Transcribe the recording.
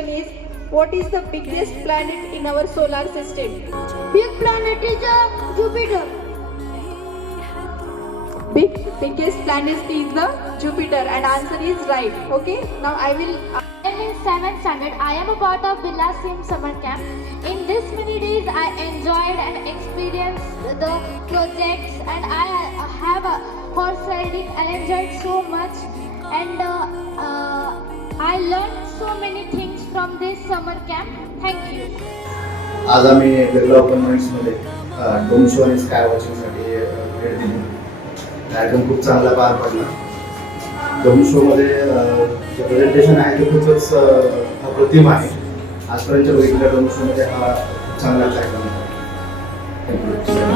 question is, what is the biggest planet in our solar system? Big planet is Jupiter. Biggest planet is the Jupiter, and answer is right. Okay, now I will. I am in 7th standard. I am a part of Birla Sim Summer Camp. In this many days, I enjoyed and experienced the projects, and I have a horse riding. I enjoyed so much, and I learned so many things from this summer camp. Thank you. आज आम्ही Birla open माइंड्समध्ये डोम show आणि sky वॉचिंगसाठी भेट दिली. कार्यक्रम खूप चांगला पार पडला. डोम शोमध्ये जे प्रेझेंटेशन आहे ते खूपच अप्रतिम आहे. आजपर्यंत बघितलेल्या डोम शोमध्ये हा खूप चांगला कार्यक्रम होता. थँक्यू.